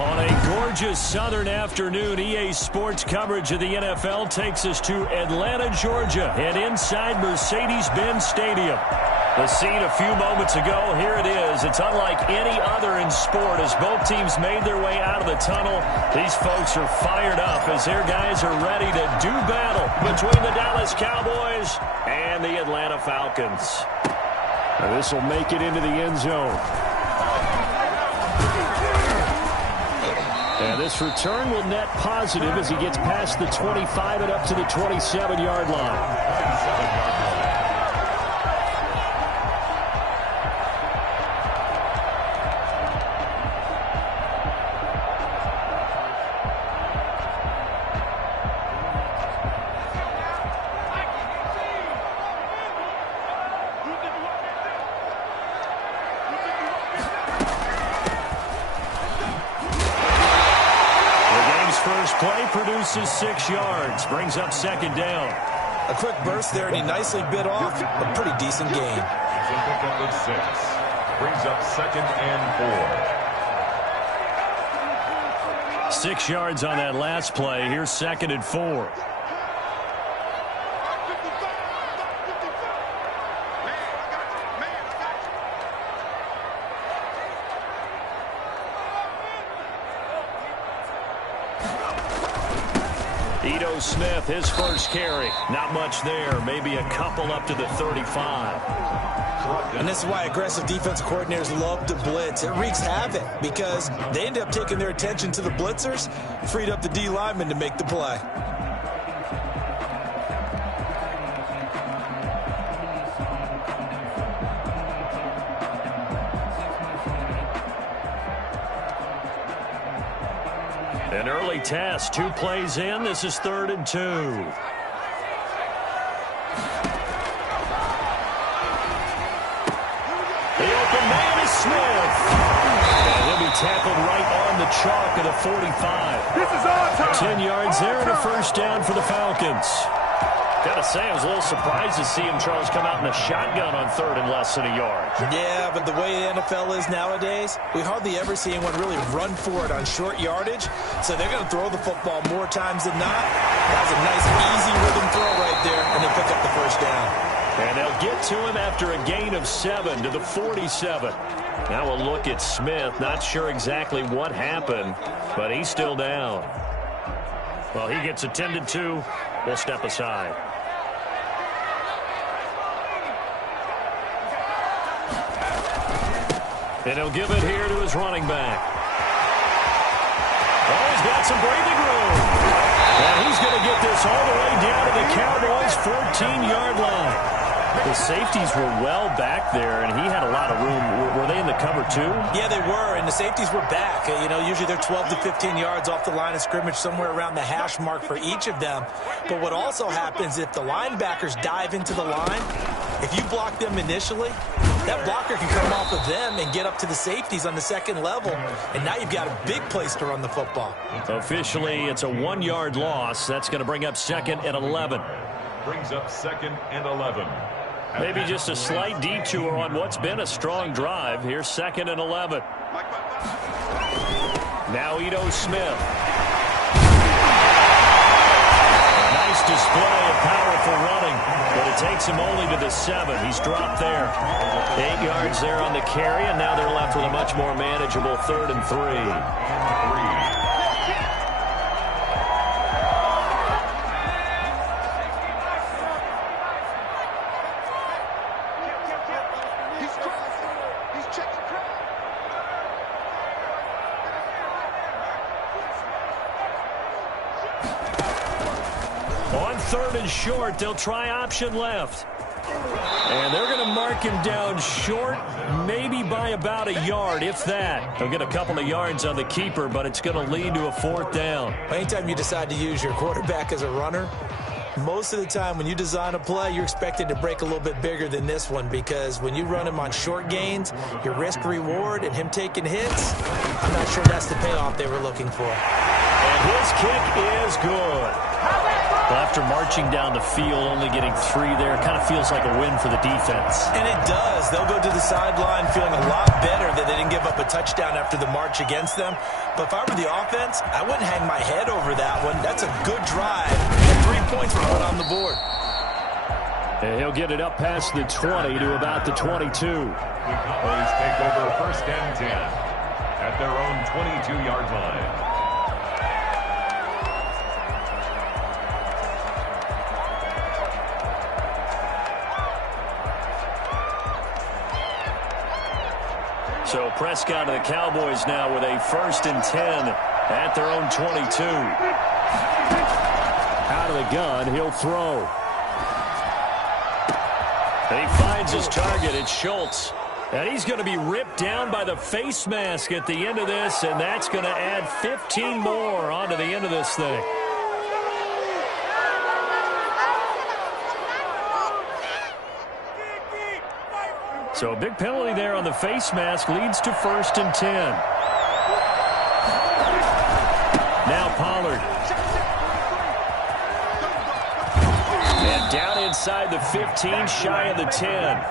On a gorgeous southern afternoon, EA Sports coverage of the NFL takes us to Atlanta, Georgia, and inside Mercedes-Benz Stadium. The scene a few moments ago, here it is. It's unlike any other in sport as both teams made their way out of the tunnel. These folks are fired up as their guys are ready to do battle between the Dallas Cowboys and the Atlanta Falcons. Now this will make it into the end zone. And this return will net positive as he gets past the 25 and up to the 27-yard line. Play produces 6 yards, brings up second down. A quick burst there, and he nicely bit off a pretty decent gain. It's a pickup of 6. Brings up second and 4. 6 yards on that last play. Here's second and 4. Smith, his first carry. Not much there. Maybe a couple up to the 35. And this is why aggressive defensive coordinators love to blitz. It wreaks havoc because they end up taking their attention to the blitzers, freed up the D lineman to make the play. An early test, 2 plays in. This is 3rd and 2. The open man is Smith. And he'll be tackled right on the chalk of the 45. This is our time. 10 yards there and a first down for the Falcons. Gotta say, I was a little surprised to see him, Charles, come out in a shotgun on 3rd and less than a yard. Yeah, but the way the NFL is nowadays, we hardly ever see anyone really run for it on short yardage. So they're going to throw the football more times than not. That was a nice, easy rhythm throw right there, and they pick up the first down. And they'll get to him after a gain of 7 to the 47. Now we'll look at Smith. Not sure exactly what happened, but he's still down. Well, he gets attended to. We'll step aside. And he'll give it here to his running back. Oh, he's got some breathing room. And he's going to get this all the way down to the Cowboys' 14-yard line. The safeties were well back there, and he had a lot of room. Were they in the cover, too? Yeah, they were, and the safeties were back. You know, usually they're 12 to 15 yards off the line of scrimmage, somewhere around the hash mark for each of them. But what also happens if the linebackers dive into the line, if you block them initially, that blocker can come off of them and get up to the safeties on the second level, and now you've got a big place to run the football. Officially, it's a 1-yard loss. That's going to bring up 2nd and 11. Brings up 2nd and 11. Maybe just a slight detour on what's been a strong drive. Here's 2nd and 11. Now Ito Smith. A nice display of powerful running, but it takes him only to the 7. He's dropped there. 8 yards there on the carry, and now they're left with a much more manageable 3rd and 3. On 3rd and short, they'll try option left. And they're going to mark him down short, maybe by about a yard, if that. They'll get a couple of yards on the keeper, but it's going to lead to a 4th down. Anytime you decide to use your quarterback as a runner, most of the time when you design a play, you're expected to break a little bit bigger than this one, because when you run him on short gains, your risk-reward and him taking hits, I'm not sure that's the payoff they were looking for. And his kick is good. Well, after marching down the field, only getting 3 there, it kind of feels like a win for the defense. And it does. They'll go to the sideline feeling a lot better that they didn't give up a touchdown after the march against them. But if I were the offense, I wouldn't hang my head over that one. That's a good drive, and 3 points were put on the board. And he'll get it up past the 20 to about the 22. The Cowboys take over 1st and 10 at their own 22-yard line. So Prescott and the Cowboys now with a 1st and 10 at their own 22. Out of the gun, he'll throw. And he finds his target. It's Schultz. And he's going to be ripped down by the face mask at the end of this, and that's going to add 15 more onto the end of this thing. So a big penalty there on the face mask leads to 1st and 10. Now Pollard. And down inside the 15, shy of the 10.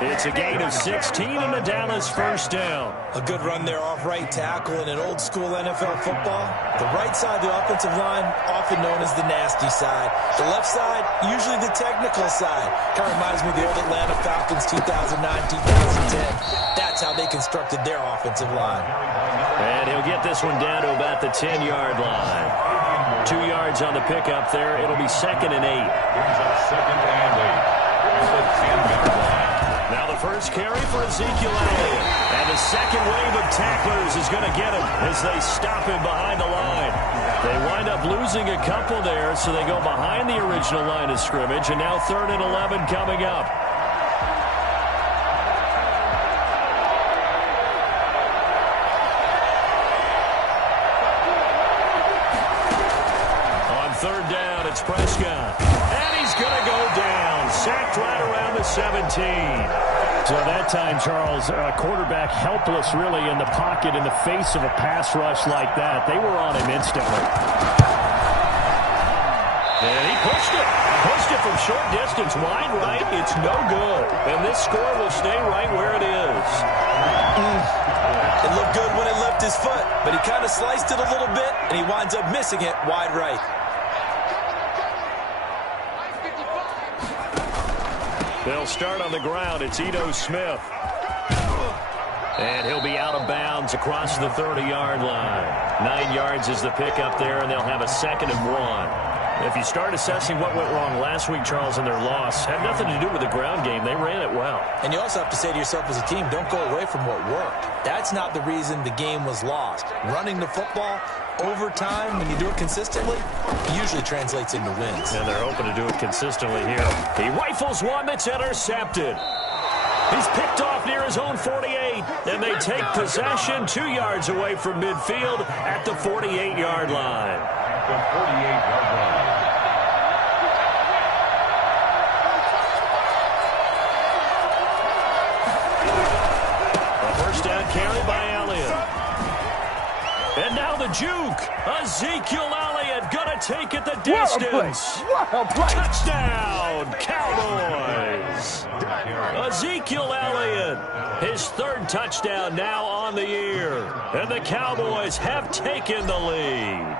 It's a gain of 16 and a Dallas 1st down. A good run there off right tackle in an old-school NFL football. The right side of the offensive line, often known as the nasty side. The left side, usually the technical side. Kind of reminds me of the old Atlanta Falcons 2009-2010. That's how they constructed their offensive line. And he'll get this one down to about the 10-yard line. 2 yards on the pickup there. It'll be 2nd and 8. Brings up 2nd and 8 at the 10-yard line. Now the first carry for Ezekiel Elliott. And the second wave of tacklers is going to get him as they stop him behind the line. They wind up losing a couple there, so they go behind the original line of scrimmage, and now 3rd and 11 coming up. On 3rd down, it's Prescott. And he's going to go down. Sacked right around the 17. So that time, Charles, quarterback helpless really in the pocket in the face of a pass rush like that. They were on him instantly. And he pushed it. Pushed it from short distance, wide right. It's no good. And this score will stay right where it is. It looked good when it left his foot, but he kind of sliced it a little bit, and he winds up missing it wide right. They'll start on the ground. It's Ito Smith. And he'll be out of bounds across the 30-yard line. 9 yards is the pickup there, and they'll have a 2nd and 1. If you start assessing what went wrong last week, Charles, in their loss, had nothing to do with the ground game. They ran it well. And you also have to say to yourself as a team, don't go away from what worked. That's not the reason the game was lost. Running the football over time, when you do it consistently, usually translates into wins. And they're hoping to do it consistently here. He rifles one that's intercepted. He's picked off near his own 48, and they take possession 2 yards away from midfield at the 48-yard line. At the 48-yard line. A 1st down carry by Elliott. And now the juke. Ezekiel Elliott going to take it the distance. What a play. Touchdown, Cowboys. Ezekiel Elliott, his 3rd touchdown now on the year. And the Cowboys have taken the lead.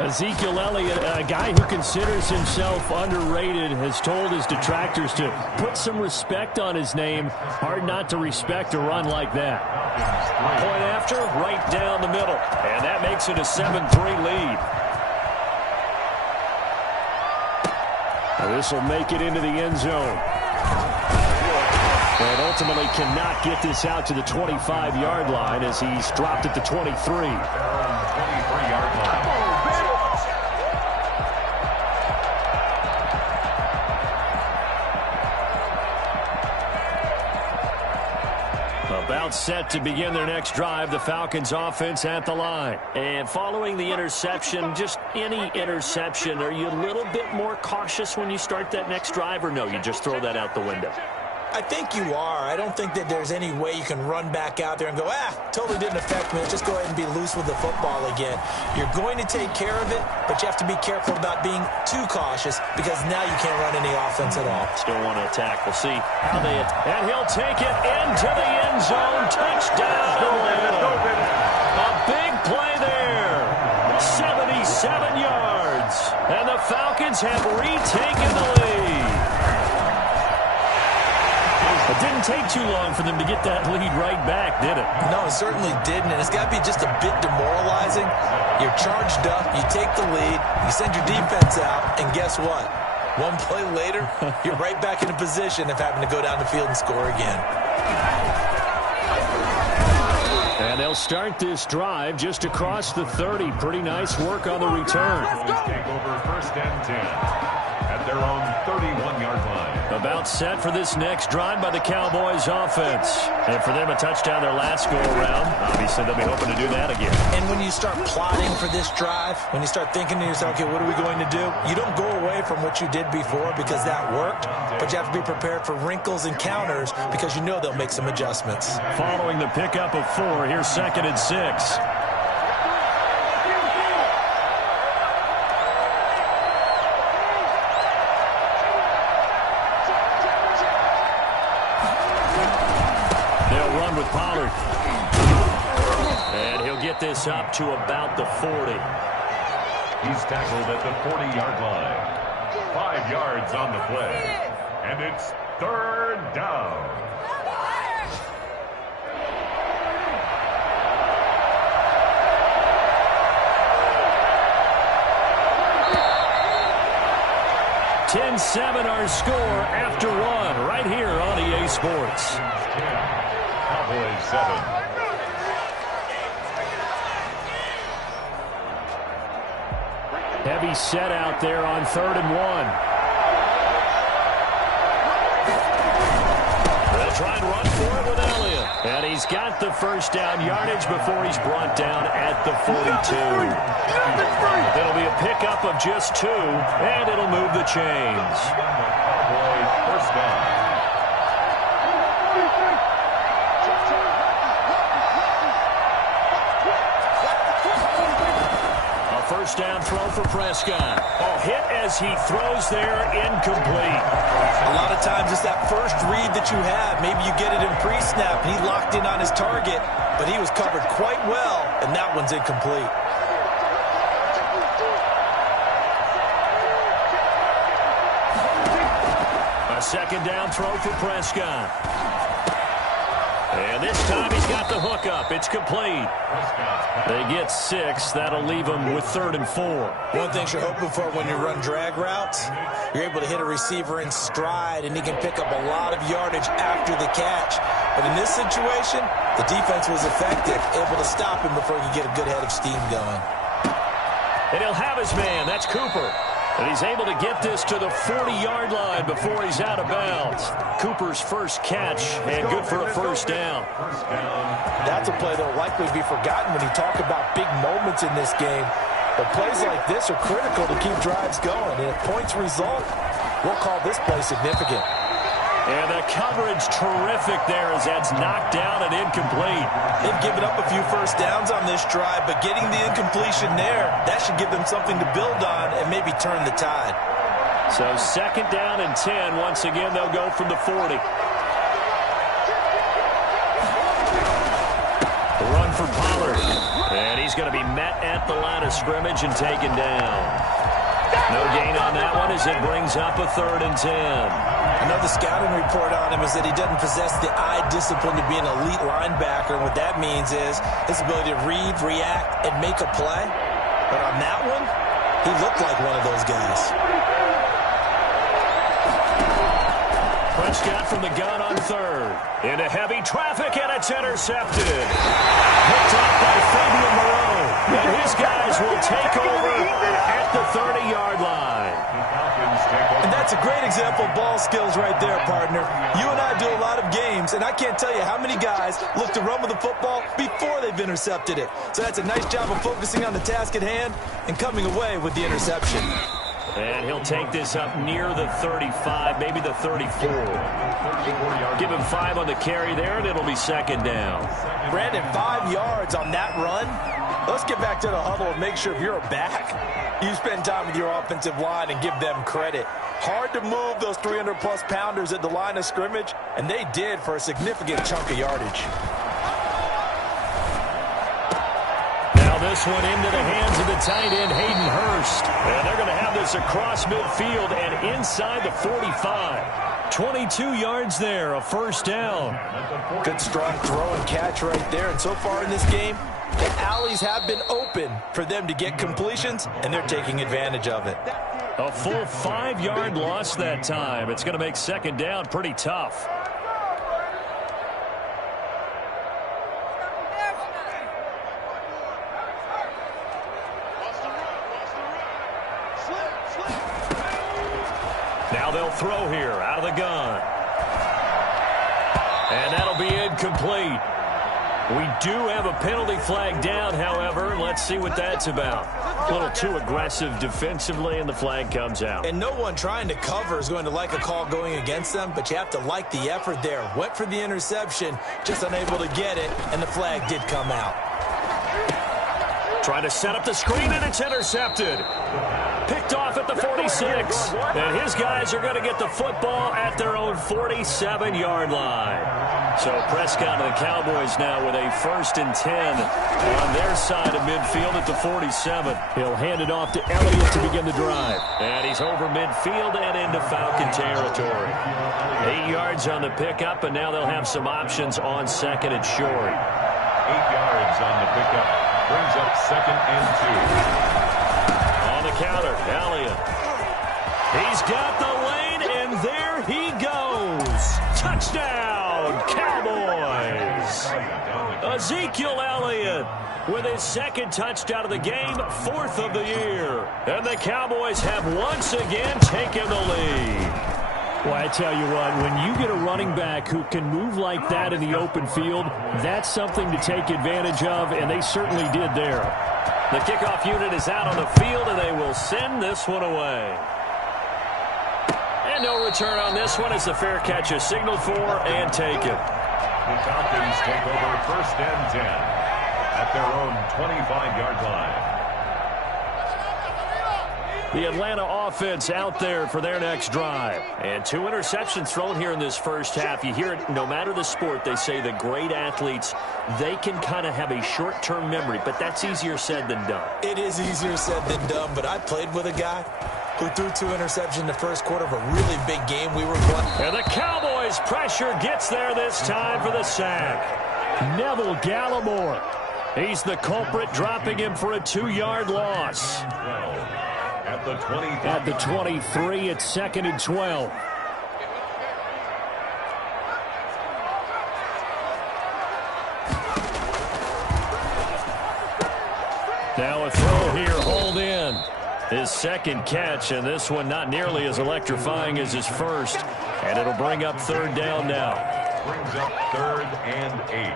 Ezekiel Elliott, a guy who considers himself underrated, has told his detractors to put some respect on his name. Hard not to respect a run like that. Point after, right down the middle. And that makes it a 7-3 lead. This will make it into the end zone. And ultimately cannot get this out to the 25-yard line as he's dropped at the 23. 23-yard line. About set to begin their next drive, the Falcons offense at the line. And following the interception, just any interception, are you a little bit more cautious when you start that next drive, or no, you just throw that out the window? I think you are. I don't think that there's any way you can run back out there and go, totally didn't affect me. Let's just go ahead and be loose with the football again. You're going to take care of it, but you have to be careful about being too cautious because now you can't run any offense at all. Still want to attack. We'll see how they... And he'll take it into the end zone. Touchdown, Atlanta. have retaken the lead. It didn't take too long for them to get that lead right back, did it? No, it certainly didn't, and it's got to be just a bit demoralizing. You're charged up, you take the lead, you send your defense out, and guess what? One play later, you're right back in a position of having to go down the field and score again. And they'll start this drive just across the 30. Pretty nice work on the return. Take over first and 10 at their own 31-yard line. About set for this next drive by the Cowboys offense. And for them, a touchdown their last go-around. Obviously, they'll be hoping to do that again. And when you start plotting for this drive, when you start thinking to yourself, okay, what are we going to do? You don't go away from what you did before because that worked, but you have to be prepared for wrinkles and counters because you know they'll make some adjustments. Following the pickup of 4, here's 2nd and 6. This up to about the 40. He's tackled at the 40-yard line. 5 yards on the play. And it's 3rd down. our score after 1 right here on EA Sports. Cowboys 7. Heavy set out there on 3rd and 1. They'll try and run for it with Elliott. And he's got the first down yardage before he's brought down at the 42. It'll be a pickup of just 2, and it'll move the chains. First down. First down throw for Prescott. Oh, hit as he throws there, incomplete. A lot of times it's that first read that you have. Maybe you get it in pre-snap, and he locked in on his target, but he was covered quite well, and that one's incomplete. A second down throw for Prescott. And this time he's got the hookup. It's complete. They get 6. That'll leave them with 3rd and 4. One thing you're hoping for when you run drag routes, you're able to hit a receiver in stride, and he can pick up a lot of yardage after the catch. But in this situation, the defense was effective, able to stop him before he could get a good head of steam going. And he'll have his man. That's Cooper. And he's able to get this to the 40-yard line before he's out of bounds. Cooper's first catch, and good for a first down. That's a play that will likely be forgotten when you talk about big moments in this game. But plays like this are critical to keep drives going. And if points result, we'll call this play significant. And the coverage terrific there as that's knocked down and incomplete. They've given up a few first downs on this drive, but getting the incompletion there, that should give them something to build on and maybe turn the tide. So 2nd down and 10. Once again, they'll go from the 40. The run for Pollard. And he's going to be met at the line of scrimmage and taken down. No gain on that one as it brings up a 3rd and 10. I know the scouting report on him is that he doesn't possess the eye discipline to be an elite linebacker. And what that means is his ability to read, react, and make a play. But on that one, he looked like one of those guys. Prescott from the gun on 3rd. Into heavy traffic, and it's intercepted. Picked up by Fabian Moreau. And his guys will take over at the 30-yard line. And that's a great example of ball skills right there, partner. You and I do a lot of games, and I can't tell you how many guys look to run with the football before they've intercepted it. So that's a nice job of focusing on the task at hand and coming away with the interception. And he'll take this up near the 35, maybe the 34. Give him 5 on the carry there, and it'll be 2nd down. Brandon, 5 yards on that run. Let's get back to the huddle and make sure if you're a back, you spend time with your offensive line and give them credit. Hard to move those 300-plus pounders at the line of scrimmage, and they did for a significant chunk of yardage. Now This one into the hands of the tight end, Hayden Hurst. And they're going to have this across midfield and inside the 45. 22 yards there, a first down. Good strong throw and catch right there. And so far in this game, the alleys have been open for them to get completions, and they're taking advantage of it. A full 5-yard loss that time. It's going to make second down pretty tough. Now they'll throw here out of the gun. And that'll be incomplete. We do have a penalty flag down, however. Let's see what that's about. A little too aggressive defensively, and the flag comes out. And no one trying to cover is going to like a call going against them, but you have to like the effort there. Went for the interception, just unable to get it, and the flag did come out. Trying to set up the screen, and it's intercepted. Picked off at the 46. And his guys are going to get the football at their own 47-yard line. So Prescott and the Cowboys now with a 1st and 10 on their side of midfield at the 47. He'll hand it off to Elliott to begin the drive. And he's over midfield and into Falcon territory. 8 yards on the pickup, and now they'll have some options on 2nd and short. 8 yards on the pickup. Brings up 2nd and 2. On the counter, Elliott. He's got the lane, and there he goes. Touchdown, Cowboys. Ezekiel Elliott with his 2nd touchdown of the game, 4th of the year. And the Cowboys have once again taken the lead. Well, I tell you what, when you get a running back who can move like that in the open field, that's something to take advantage of, and they certainly did there. The kickoff unit is out on the field, and they will send this one away. And no return on this one as the fair catch is signaled for and taken. The Falcons take over 1st and 10 at their own 25-yard line. The Atlanta offense out there for their next drive. And 2 interceptions thrown here in this first half. You hear it, no matter the sport, they say the great athletes, they can kind of have a short-term memory, but that's easier said than done. It is easier said than done, but I played with a guy who threw 2 interceptions in the first quarter of a really big game we were playing. And the Cowboys pressure gets there this time for the sack. Neville Gallimore. He's the culprit, dropping him for a 2-yard loss. At the 23. At the 23, it's 2nd and 12. Now a throw here, hold in. His 2nd catch, and this one not nearly as electrifying as his first. And it'll bring up 3rd down now. Brings up 3rd and 8.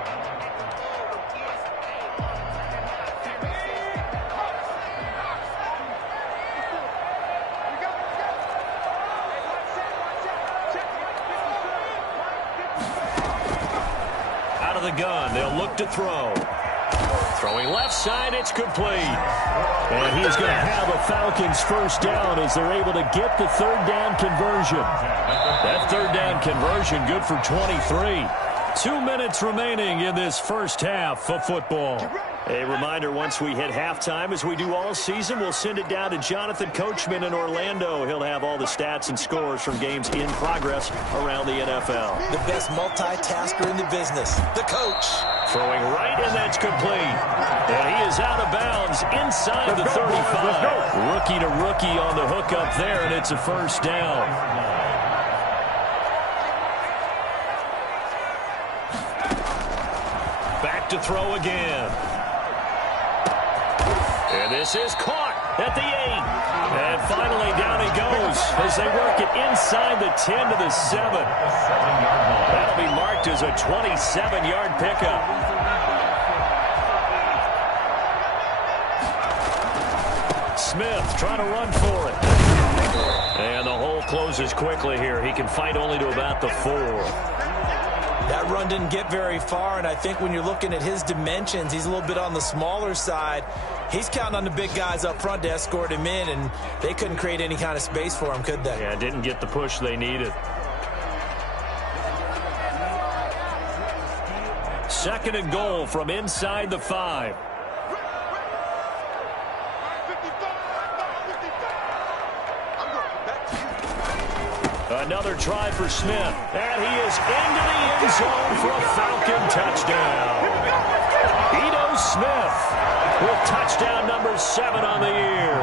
Out of the gun, they'll look to throw. Throwing left side, it's complete. And he's going to have a Falcons 1st down as they're able to get the 3rd down conversion. That 3rd down conversion good for 23. 2 minutes remaining in this first half of football. A reminder, once we hit halftime, as we do all season, we'll send it down to Jonathan Coachman in Orlando. He'll have all the stats and scores from games in progress around the NFL. The best multitasker in the business, the coach. Throwing right, and that's complete. And he is out of bounds inside the 35. Rookie to rookie on the hook up there, and it's a 1st down. Back to throw again. And this is caught at the 8. And finally down he goes as they work it inside the 10 to the 7. That'll be marked as a 27-yard pickup. Smith trying to run for it. And the hole closes quickly here. He can fight only to about the 4. That run didn't get very far, and I think when you're looking at his dimensions, he's a little bit on the smaller side. He's counting on the big guys up front to escort him in, and they couldn't create any kind of space for him, could they? Yeah, didn't get the push they needed. 2nd and goal from inside the 5. Another try for Smith. And he is into the end zone for a Falcon touchdown. Ito Smith with touchdown number 7 on the year,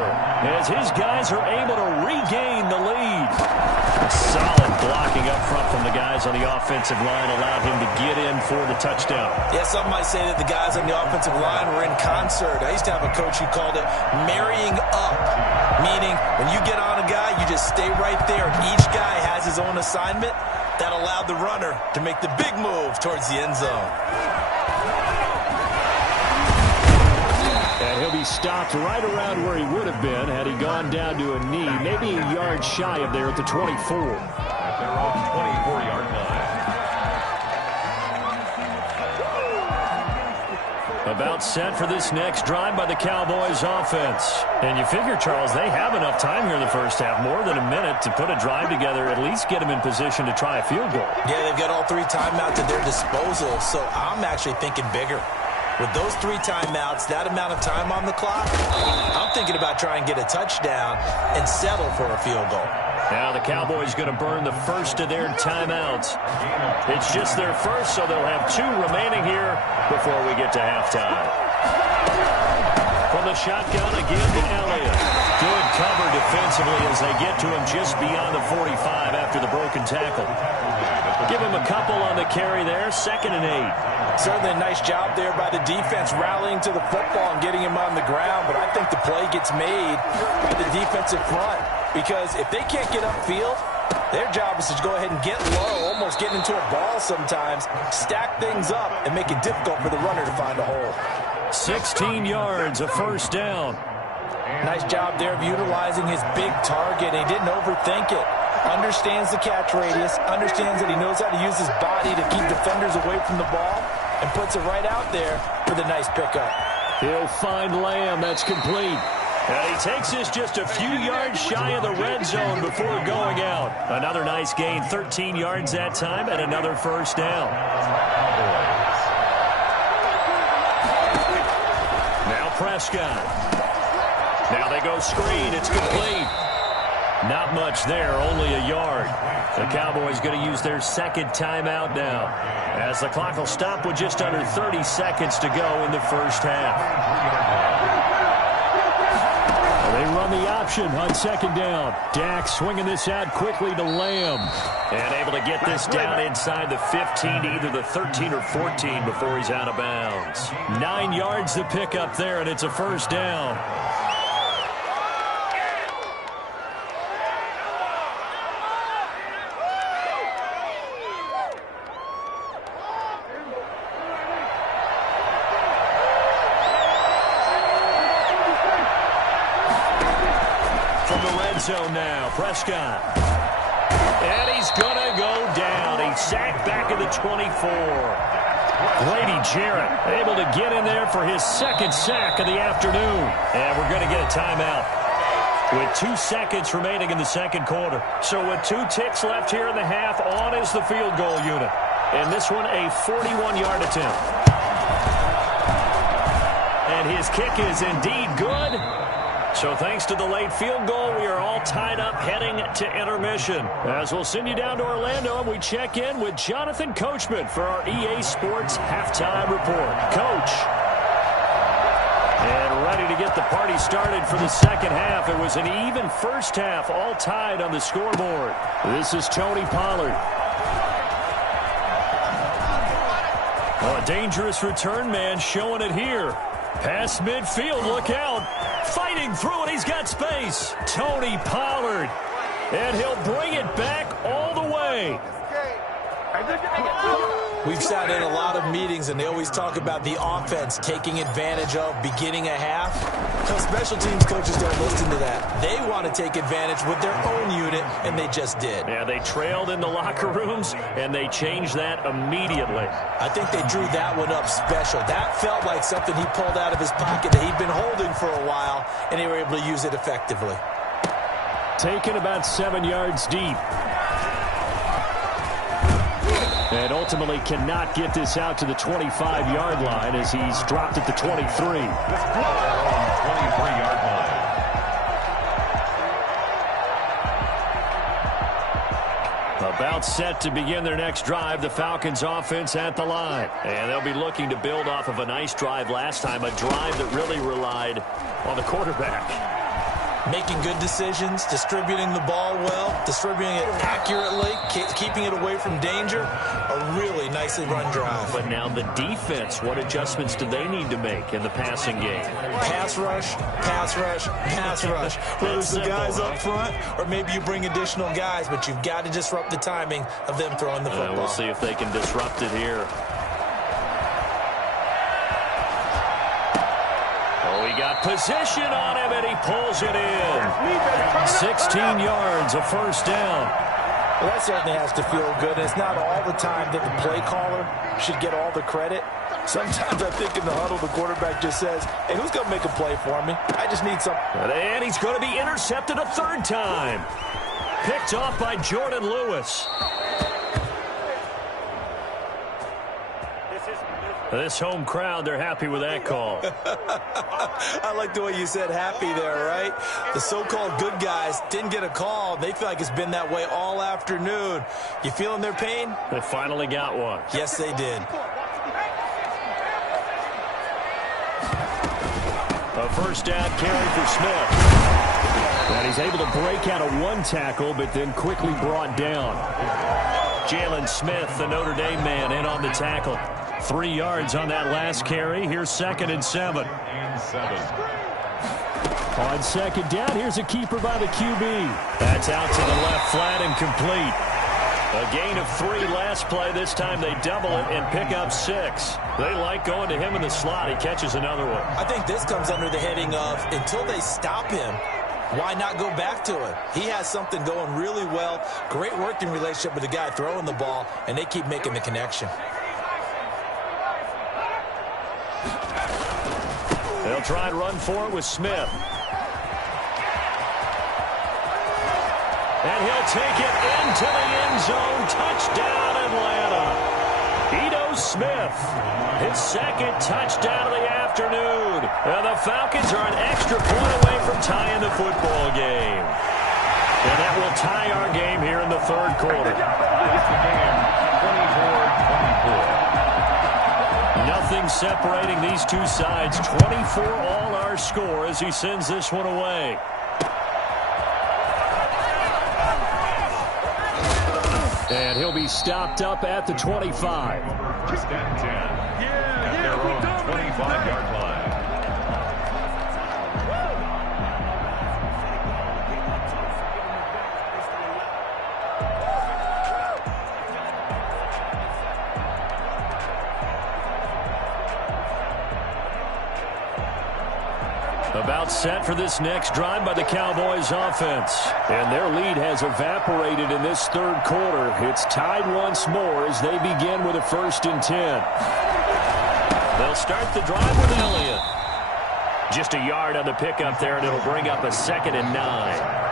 as his guys are able to regain the lead. A solid blocking up front from the guys on the offensive line allowed him to get in for the touchdown. Yeah, some might say that the guys on the offensive line were in concert. I used to have a coach who called it marrying up, meaning when you get on a guy, you just stay right there. Each guy has his own assignment. That allowed the runner to make the big move towards the end zone. And he'll be stopped right around where he would have been had he gone down to a knee, maybe a yard shy of there at the 24. At their own 24-yard line. About set for this next drive by the Cowboys offense. And you figure, Charles, they have enough time here in the first half, more than a minute, to put a drive together, at least get them in position to try a field goal. Yeah, they've got all 3 timeouts at their disposal, so I'm actually thinking bigger. With those 3 timeouts, that amount of time on the clock, I'm thinking about trying to get a touchdown and settle for a field goal. Now the Cowboys going to burn the first of their timeouts. It's just their first, so they'll have 2 remaining here before we get to halftime. From the shotgun again to Elliott. Good cover defensively as they get to him just beyond the 45 after the broken tackle. Give him a couple on the carry there, 2nd and 8. Certainly a nice job there by the defense rallying to the football and getting him on the ground, but I think the play gets made by the defensive front because if they can't get upfield, their job is to go ahead and get low, almost get into a ball sometimes, stack things up, and make it difficult for the runner to find a hole. 16 yards, a first down. Nice job there of utilizing his big target, and he didn't overthink it. Understands the catch radius, understands that he knows how to use his body to keep defenders away from the ball, and puts it right out there for the nice pickup. He'll find Lamb. That's complete. And he takes this just a few yards shy of the red zone before going out. Another nice gain, 13 yards that time, and another first down. Now Prescott. Now they go screen. It's complete. Not much there, only a yard. The Cowboys going to use their 2nd timeout now, as the clock will stop with just under 30 seconds to go in the first half. They run the option on 2nd down. Dak swinging this out quickly to Lamb. And able to get this down inside the 15, either the 13 or 14 before he's out of bounds. 9 yards to pick up there, and it's a first down. Zone now, Prescott. And he's going to go down. He's sacked back at the 24. Grady Jarrett able to get in there for his 2nd sack of the afternoon. And we're going to get a timeout with 2 seconds remaining in the 2nd quarter. So with 2 ticks left here in the half, on is the field goal unit. And this one a 41-yard attempt. And his kick is indeed good. So thanks to the late field goal, we are all tied up heading to intermission. As we'll send you down to Orlando, and we check in with Jonathan Coachman for our EA Sports Halftime Report. Coach. And ready to get the party started for the 2nd half. It was an even first half, all tied on the scoreboard. This is Tony Pollard. Oh, a dangerous return man showing it here. Past midfield, look out. Fighting through it, he's got space. Tony Pollard. And he'll bring it back all the way. We've sat in a lot of meetings, and they always talk about the offense taking advantage of beginning a half. So special teams coaches don't listen to that. They want to take advantage with their own unit, and they just did. Yeah, they trailed in the locker rooms, and they changed that immediately. I think they drew that one up special. That felt like something he pulled out of his pocket that he'd been holding for a while, and they were able to use it effectively. Taken about 7 yards deep. And ultimately cannot get this out to the 25-yard line as he's dropped at the 23. 23-yard line. About set to begin their next drive, the Falcons offense at the line. And they'll be looking to build off of a nice drive last time, a drive that really relied on the quarterback. Making good decisions, distributing the ball well, distributing it accurately, keeping it away from danger. A really nicely run drive. But now the defense, what adjustments do they need to make in the passing game? Pass rush, pass rush, pass rush. Whether it's the guys up front or maybe you bring additional guys, but you've got to disrupt the timing of them throwing the football. We'll see if they can disrupt it here. He got position on him, and he pulls it in. 16 yards, a first down. Well, that certainly has to feel good. It's not all the time that the play caller should get all the credit. Sometimes I think in the huddle, the quarterback just says, hey, who's going to make a play for me? I just need some. And he's going to be intercepted a third time. Picked off by Jordan Lewis. This home crowd, they're happy with that call. I like the way you said happy there, right? The so-called good guys didn't get a call. They feel like it's been that way all afternoon. You feeling their pain? They finally got one. Yes, they did. A first down carry for Smith. And he's able to break out of one tackle, but then quickly brought down. Jalen Smith, the Notre Dame man, in on the tackle. 3 yards on that last carry. Here's 2nd and 7. On second down, here's a keeper by the QB. That's out to the left flat and complete. A gain of 3 last play. This time they double it and pick up 6. They like going to him in the slot. He catches another one. I think this comes under the heading of until they stop him, why not go back to him? He has something going really well. Great working relationship with the guy throwing the ball, and they keep making the connection. They'll try and run for it with Smith. And he'll take it into the end zone. Touchdown, Atlanta. Ito Smith, his 2nd touchdown of the afternoon. And the Falcons are an extra point away from tying the football game. And that will tie our game here in the 3rd quarter. It's the game, 24-24. Nothing separating these two sides. 24 all our score as he sends this one away. And he'll be stopped up at the 25. First and 10. At their own 25-yard line. About set for this next drive by the Cowboys offense. And their lead has evaporated in this 3rd quarter. It's tied once more as they begin with a 1st and 10. They'll start the drive with Elliott. Just a yard on the pickup there, and it'll bring up a 2nd and 9.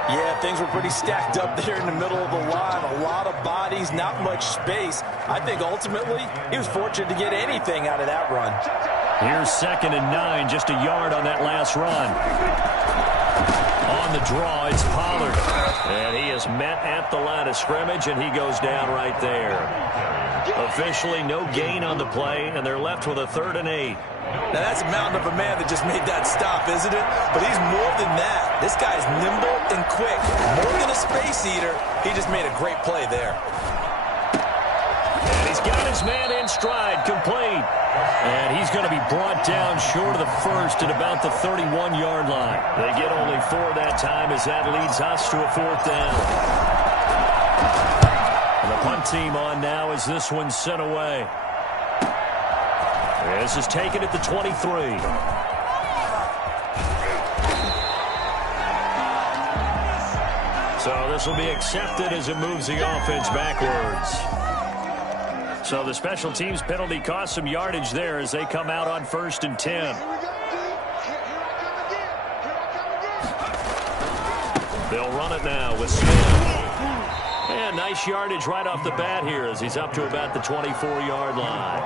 Yeah, things were pretty stacked up there in the middle of the line. A lot of bodies, not much space. I think ultimately he was fortunate to get anything out of that run. Here's 2nd and 9, just a yard on that last run. On the draw, it's Pollard. And he is met at the line of scrimmage, and he goes down right there. Officially no gain on the play, and they're left with a 3rd and 8. Now, that's a mountain of a man that just made that stop, isn't it? But he's more than that. This guy's nimble and quick. More than a space eater, he just made a great play there. And he's got his man in stride, complete. And he's going to be brought down short of the 1st at about the 31-yard line. They get only 4 that time as that leads us to a 4th down. And the punt team on now as this one's sent away. This is taken at the 23. So this will be accepted as it moves the offense backwards. So the special teams penalty cost some yardage there as they come out on 1st and 10. They'll run it now with Smith. And nice yardage right off the bat here as he's up to about the 24-yard line.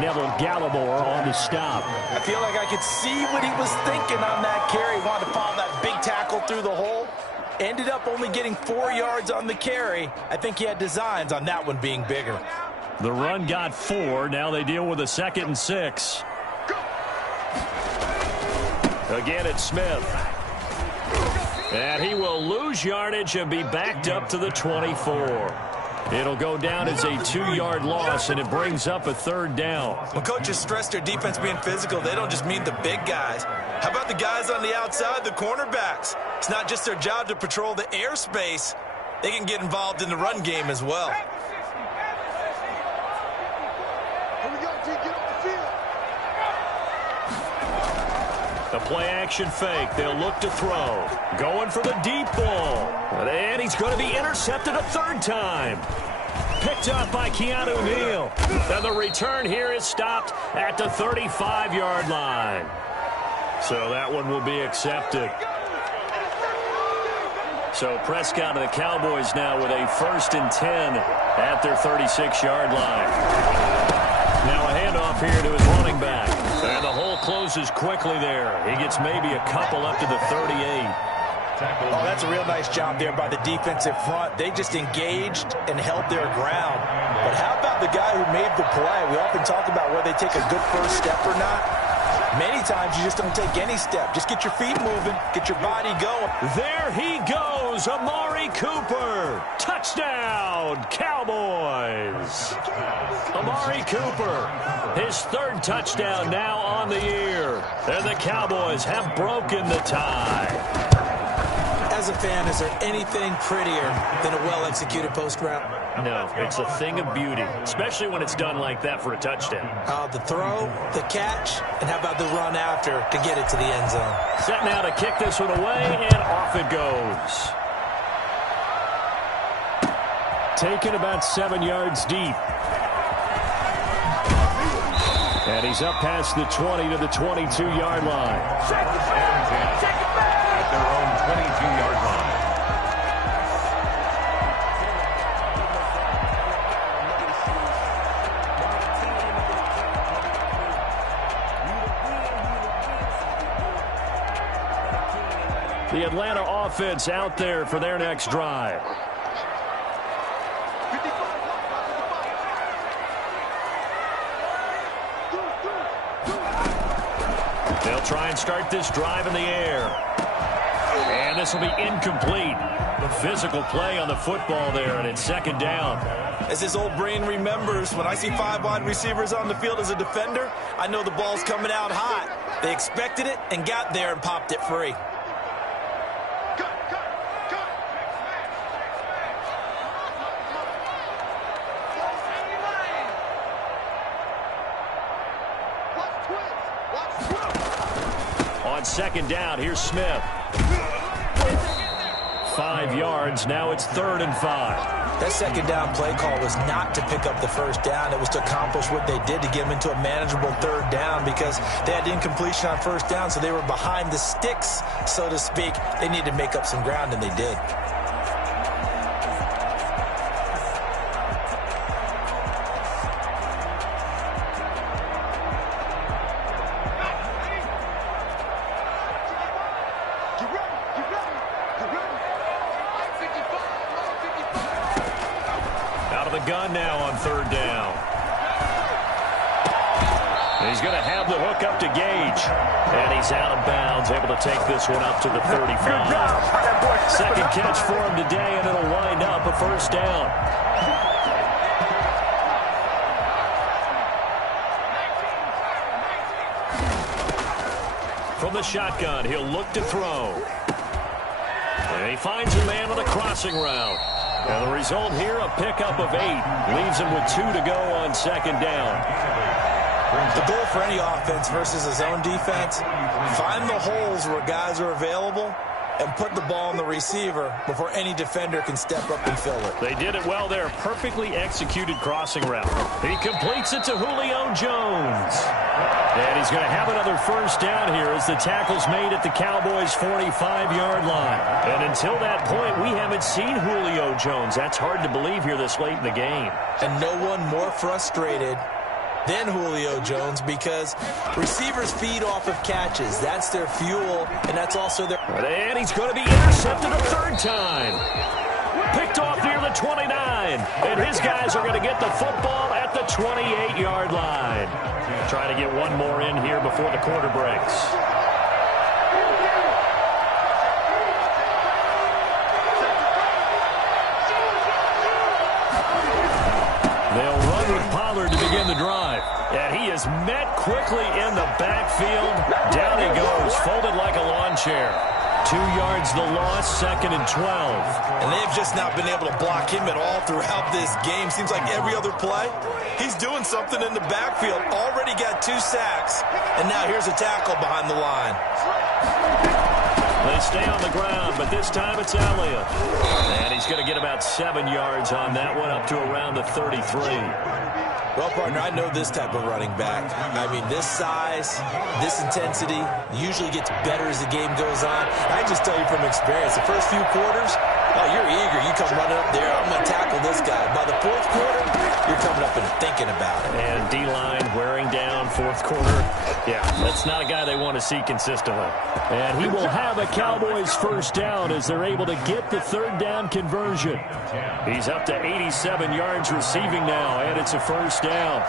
Neville Gallimore on the stop. I feel like I could see what he was thinking on that carry. He wanted to follow that big tackle through the hole. Ended up only getting 4 yards on the carry. I think he had designs on that one being bigger. The run got 4. Now they deal with a 2nd and 6. Again, it's Smith. And he will lose yardage and be backed up to the 24. It'll go down as a 2-yard loss, and it brings up a 3rd down. When coaches stress their defense being physical, they don't just mean the big guys. How about the guys on the outside, the cornerbacks? It's not just their job to patrol the airspace. They can get involved in the run game as well. The play-action fake. They'll look to throw. Going for the deep ball. And he's going to be intercepted a 3rd time. Picked up by Keanu Neal. And the return here is stopped at the 35-yard line. So that one will be accepted. So Prescott and the Cowboys now with a 1st and 10 at their 36-yard line. Now a handoff here to his running back. And the hole closes quickly there. He gets maybe a couple up to the 38. Oh, that's a real nice job there by the defensive front. They just engaged and held their ground. But how about the guy who made the play? We often talk about whether they take a good first step or not. Many times you just don't take any step. Just get your feet moving, get your body going. There he goes, Amari Cooper. Touchdown, Cowboys. Amari Cooper, his 3rd touchdown now on the year. And the Cowboys have broken the tie. As a fan, is there anything prettier than a well-executed post route? No, it's a thing of beauty, especially when it's done like that for a touchdown. The throw, the catch, and how about the run after to get it to the end zone? Set now to kick this one away, and off it goes. Taken about 7 yards deep. And he's up past the 20 to the 22-yard line. At their own 22-yard line. The Atlanta offense out there for their next drive. They'll try and start this drive in the air. And this will be incomplete. The physical play on the football there, and it's 2nd down. As his old brain remembers, when I see 5 wide receivers on the field as a defender, I know the ball's coming out hot. They expected it and got there and popped it free. On 2nd down, here's Smith. 5 yards. Now it's 3rd and 5. That 2nd down play call was not to pick up the 1st down. It was to accomplish what they did to get them into a manageable 3rd down because they had incompletion on 1st down, so they were behind the sticks, so to speak. They needed to make up some ground, and they did. Gun now on 3rd down. And he's going to have the hook up to Gage. And he's out of bounds, able to take this one up to the 35. 2nd catch for him today, and it'll wind up a 1st down. From the shotgun, he'll look to throw. And he finds a man on the crossing route. And the result here, a pickup of 8. Leaves him with 2 to go on 2nd down. The goal for any offense versus a zone defense, find the holes where guys are available and put the ball on the receiver before any defender can step up and fill it. They did it well there. Perfectly executed crossing route. He completes it to Julio Jones. And he's going to have another 1st down here as the tackle's made at the Cowboys' 45-yard line. And until that point, we haven't seen Julio Jones. That's hard to believe here this late in the game. And no one more frustrated then Julio Jones, because receivers feed off of catches. That's their fuel, and that's also their... And he's going to be intercepted a third time. Picked off near the 29. And his guys are going to get the football at the 28-yard line. Trying to get one more in here before the quarter breaks. They'll run with Pollard to begin the drive. And he is met quickly in the backfield. Down he goes, folded like a lawn chair. 2 yards the loss, 2nd and 12. And they've just not been able to block him at all throughout this game. Seems like every other play, he's doing something in the backfield. Already got 2 sacks, and now here's a tackle behind the line. They stay on the ground, but this time it's Elliott. And he's going to get about 7 yards on that one, up to around the 33. Well, partner, I know this type of running back. I mean, this size, this intensity usually gets better as the game goes on. I just tell you from experience, the first few quarters, oh, you're eager. You come running up there, I'm going to tackle this guy. By the 4th quarter, you're coming up and thinking about it. And D-line wearing down 4th quarter. Yeah, that's not a guy they want to see consistently. And he will have a Cowboys first down as they're able to get the 3rd down conversion. He's up to 87 yards receiving now, and it's a first down.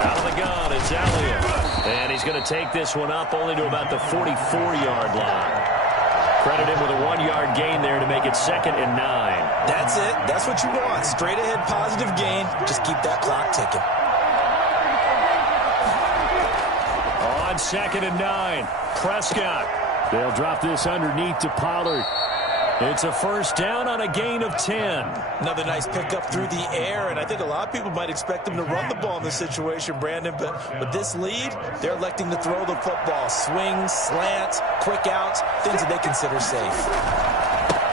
Out of the gun, it's Elliott. And he's going to take this one up only to about the 44-yard line. Credit him with a 1-yard gain there to make it 2nd and 9. That's it. That's what you want. Straight ahead positive gain. Just keep that clock ticking. On 2nd and 9, Prescott. They'll drop this underneath to Pollard. It's a first down on a gain of 10. Another nice pickup through the air, and I think a lot of people might expect them to run the ball in this situation, Brandon, but with this lead, they're electing to throw the football. Swings, slants, quick outs, things that they consider safe.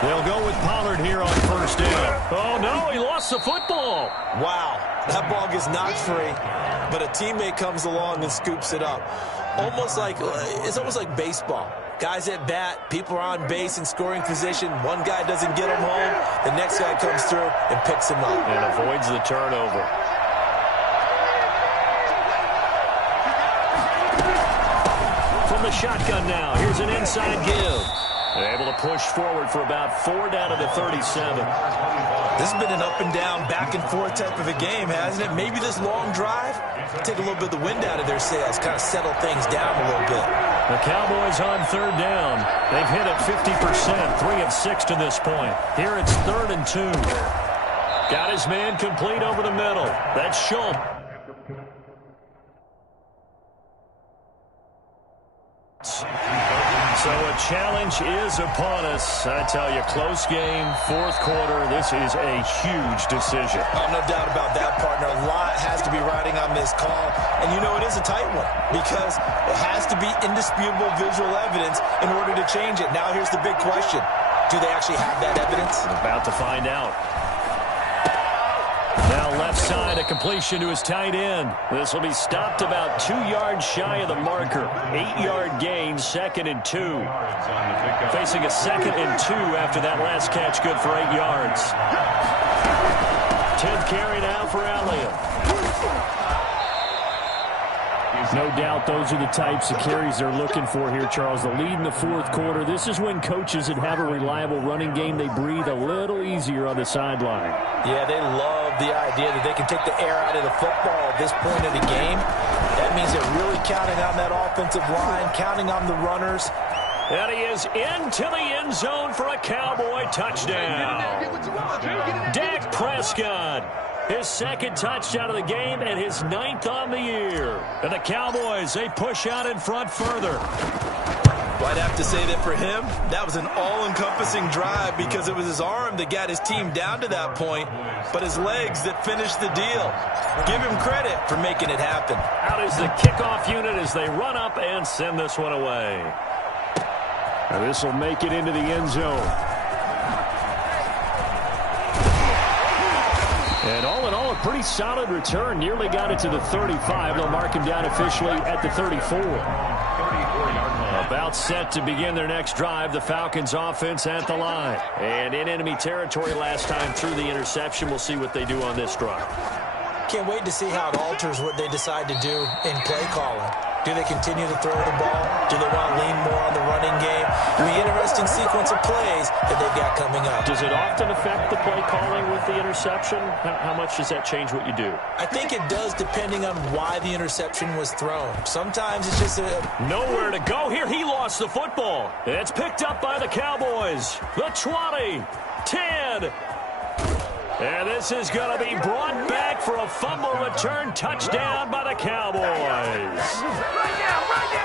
They'll go with Pollard here on first down. Oh, no, he lost the football. Wow, that ball gets knocked free, but a teammate comes along and scoops it up. It's almost like baseball. Guys at bat, people are on base in scoring position. One guy doesn't get him home. The next guy comes through and picks him up. And avoids the turnover. From the shotgun now, here's an inside give. They're able to push forward for about 4 down to the 37. This has been an up and down, back and forth type of a game, hasn't it? Maybe this long drive, take a little bit of the wind out of their sails, kind of settle things down a little bit. The Cowboys on 3rd down. They've hit it 50%, 3 of 6 to this point. Here it's 3rd and 2. Got his man complete over the middle. That's Schultz. So a challenge is upon us. I tell you, close game, 4th quarter. This is a huge decision. Oh, no doubt about that, partner. A lot has to be riding on this call. And you know it is a tight one because it has to be indisputable visual evidence in order to change it. Now here's the big question. Do they actually have that evidence? We're about to find out. Now left side, a completion to his tight end. This will be stopped about 2 yards shy of the marker. 8-yard gain, 2nd and 2. Facing a 2nd and 2 after that last catch, good for 8 yards. 10th carry now for Elliott. No doubt those are the types of carries they're looking for here, Charles. The lead in the 4th quarter. This is when coaches that have a reliable running game, they breathe a little easier on the sideline. Yeah, they love the idea that they can take the air out of the football at this point in the game. That means they're really counting on that offensive line, counting on the runners. And he is into the end zone for a Cowboy touchdown. Dak Prescott. His 2nd touchdown of the game and his 9th on the year. And the Cowboys, they push out in front further. Well, I'd have to say that for him, that was an all-encompassing drive because it was his arm that got his team down to that point, but his legs that finished the deal. Give him credit for making it happen. Out is the kickoff unit as they run up and send this one away. And this will make it into the end zone. And all in all, a pretty solid return. Nearly got it to the 35. They'll mark him down officially at the 34. About set to begin their next drive, the Falcons offense at the line. And in enemy territory last time through the interception. We'll see what they do on this drive. Can't wait to see how it alters what they decide to do in play calling. Do they continue to throw the ball? Do they want to lean more on the running game? It'll be an interesting sequence of plays that they've got coming up. Does it often affect the play calling with the interception? How much does that change what you do? I think it does depending on why the interception was thrown. Sometimes it's just nowhere to go here. He lost the football. It's picked up by the Cowboys. The 20, 10. And this is going to be brought back for a fumble return touchdown by the Cowboys.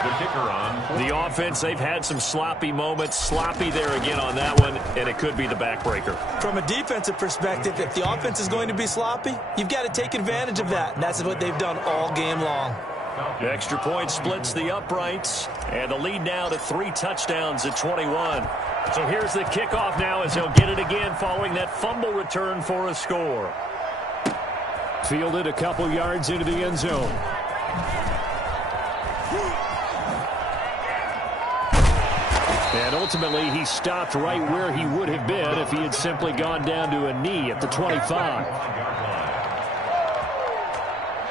The kicker on. The offense, they've had some sloppy moments. Sloppy there again on that one, and it could be the backbreaker. From a defensive perspective, if the offense is going to be sloppy, you've got to take advantage of that, and that's what they've done all game long. The extra point splits the uprights, and the lead now to 3 touchdowns at 21. So here's the kickoff now as they'll get it again following that fumble return for a score. Fielded a couple yards into the end zone. And ultimately, he stopped right where he would have been if he had simply gone down to a knee at the 25.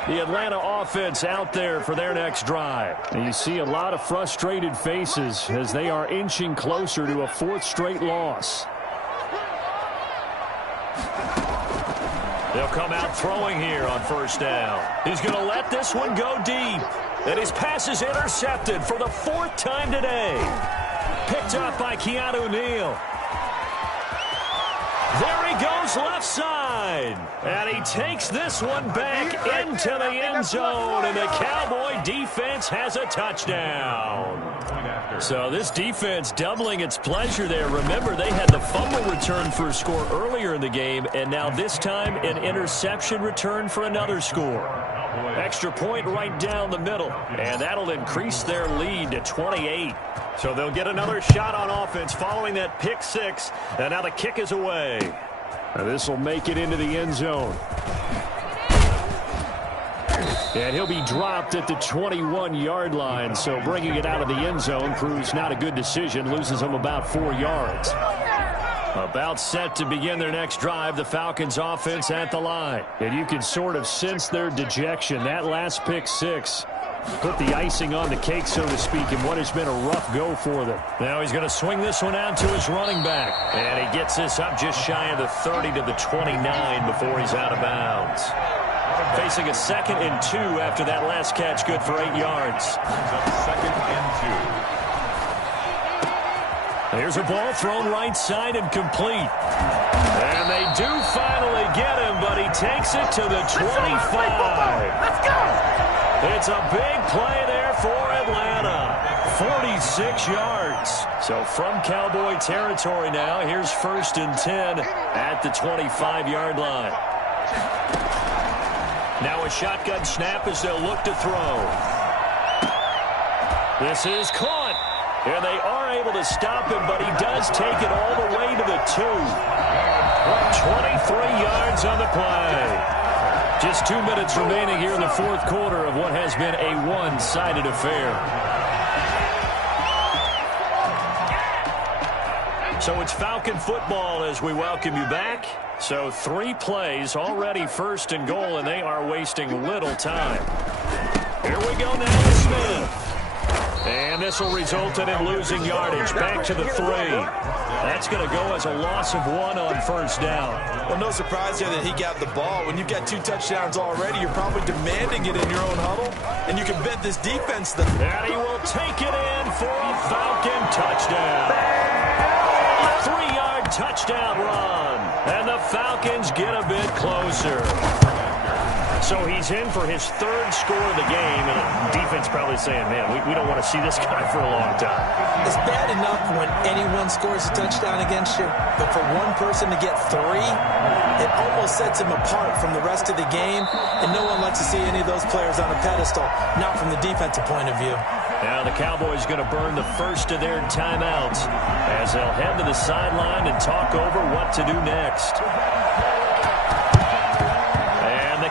The Atlanta offense out there for their next drive. And you see a lot of frustrated faces as they are inching closer to a 4th straight loss. They'll come out throwing here on first down. He's going to let this one go deep. And his pass is intercepted for the 4th time today. Picked up by Keanu Neal. There he goes left side. And he takes this one back into the end zone. And the Cowboy defense has a touchdown. So this defense doubling its pleasure there. Remember, they had the fumble return for a score earlier in the game. And now this time an interception return for another score. Extra point right down the middle. And that'll increase their lead to 28. So they'll get another shot on offense following that pick 6. And now the kick is away. And this will make it into the end zone. And he'll be dropped at the 21-yard line. So bringing it out of the end zone proves not a good decision. Loses him about 4 yards. About set to begin their next drive, the Falcons offense at the line. And you can sort of sense their dejection. That last pick 6 put the icing on the cake, so to speak, in what has been a rough go for them. Now he's going to swing this one out to his running back. And he gets this up just shy of the 30 to the 29 before he's out of bounds. Facing a 2nd and 2 after that last catch, good for 8 yards. 2nd and 2. Here's a ball thrown right side and complete. And they do finally get him, but he takes it to the 25. Let's go! It's a big play there for Atlanta. 46 yards. So from Cowboy territory now, here's 1st and 10 at the 25-yard line. Now a shotgun snap as they'll look to throw. This is caught. And they are able to stop him, but he does take it all the way to the 2. 23 yards on the play. Just 2 minutes remaining here in the 4th quarter of what has been a one-sided affair. So it's Falcon football as we welcome you back. So 3 plays already 1st and goal, and they are wasting little time. Here we go now to Smith. And this will result in him losing yardage. Back to the 3. That's going to go as a loss of 1 on 1st down. Well, no surprise here that he got the ball. When you've got 2 touchdowns already, you're probably demanding it in your own huddle. And you can bet this defense that... And he will take it in for a Falcon touchdown. A 3-yard touchdown run. And the Falcons get a bit closer. So he's in for his 3rd score of the game, and the defense probably saying, man, we don't want to see this guy for a long time. It's bad enough when anyone scores a touchdown against you, but for one person to get 3, it almost sets him apart from the rest of the game, and no one likes to see any of those players on a pedestal, not from the defensive point of view. Now the Cowboys going to burn the first of their timeouts as they'll head to the sideline and talk over what to do next.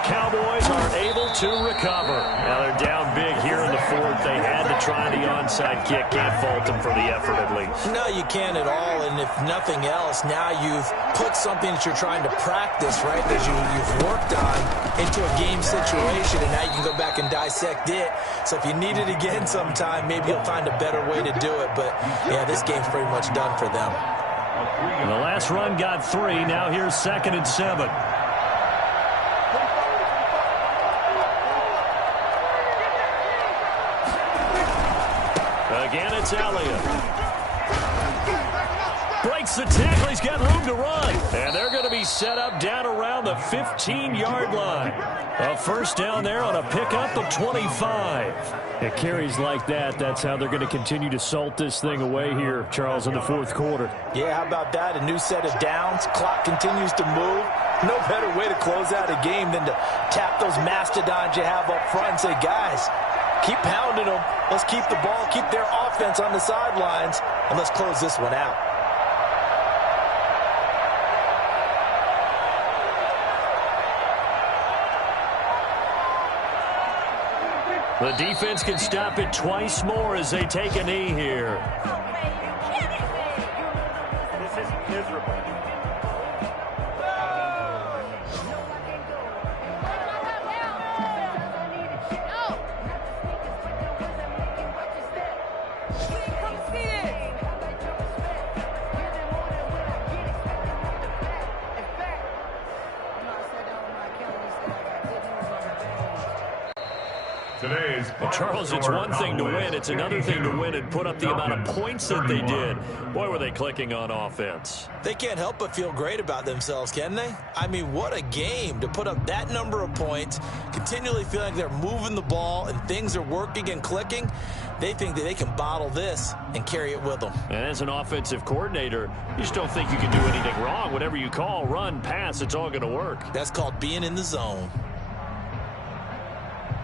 Cowboys are able to recover. Now they're down big here in the 4th. They had to trying the onside kick. Can't fault him for the effort at least. No, you can't at all. And if nothing else, now you've put something that you're trying to practice, right, that you've worked on into a game situation, and now you can go back and dissect it. So if you need it again sometime, maybe you'll find a better way to do it. But, yeah, this game's pretty much done for them. And the last run got 3. Now here's 2nd and 7. Again, it's Elliott. Breaks the tackle. He's got room to run. And they're going to be set up down around the 15-yard line. A first down there on a pickup of 25. It carries like that. That's how they're going to continue to salt this thing away here, Charles, in the fourth quarter. Yeah, how about that? A new set of downs. Clock continues to move. No better way to close out a game than to tap those mastodons you have up front and say, guys, keep pounding them. Let's keep the ball, keep their offense on the sidelines, and let's close this one out. The defense can stop it twice more as they take a knee here. This is miserable. Well, Charles, it's one thing to win. It's another thing to win and put up the amount of points that they did. Boy, were they clicking on offense. They can't help but feel great about themselves, can they? I mean, what a game to put up that number of points, continually feeling like they're moving the ball and things are working and clicking. They think that they can bottle this and carry it with them. And as an offensive coordinator, you just don't think you can do anything wrong. Whatever you call, run, pass, it's all going to work. That's called being in the zone.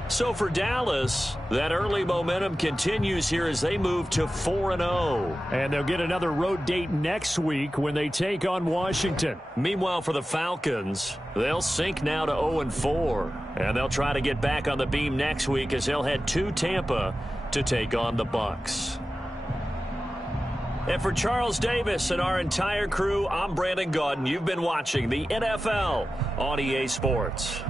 So for Dallas, that early momentum continues here as they move to 4-0. And they'll get another road date next week when they take on Washington. Meanwhile, for the Falcons, they'll sink now to 0-4. And they'll try to get back on the beam next week as they'll head to Tampa to take on the Bucs. And for Charles Davis and our entire crew, I'm Brandon Gaudin. You've been watching the NFL on EA Sports.